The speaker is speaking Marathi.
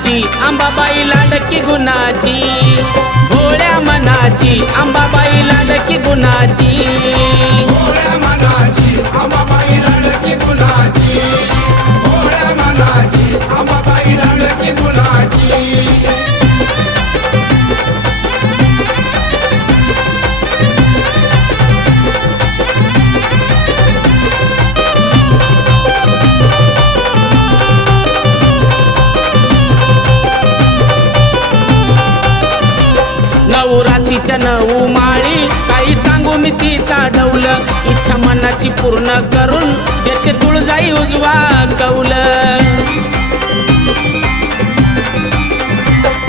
मनाची अंबाबाई लाडकी गुणाची, भोळ्या मनाची अंबाबाई लाडकी गुणाची, भोळ्या मनाची अंबाबाई लाडकी गुणाची, भोळ्या मनाची अंबाबाई लाडकी गुणाची। नवरात्रीच्या 9 माळी काही सांगू मी तिचा ढवल, इच्छा मनाची पूर्ण करून देते तुळजाई उजवा कौल।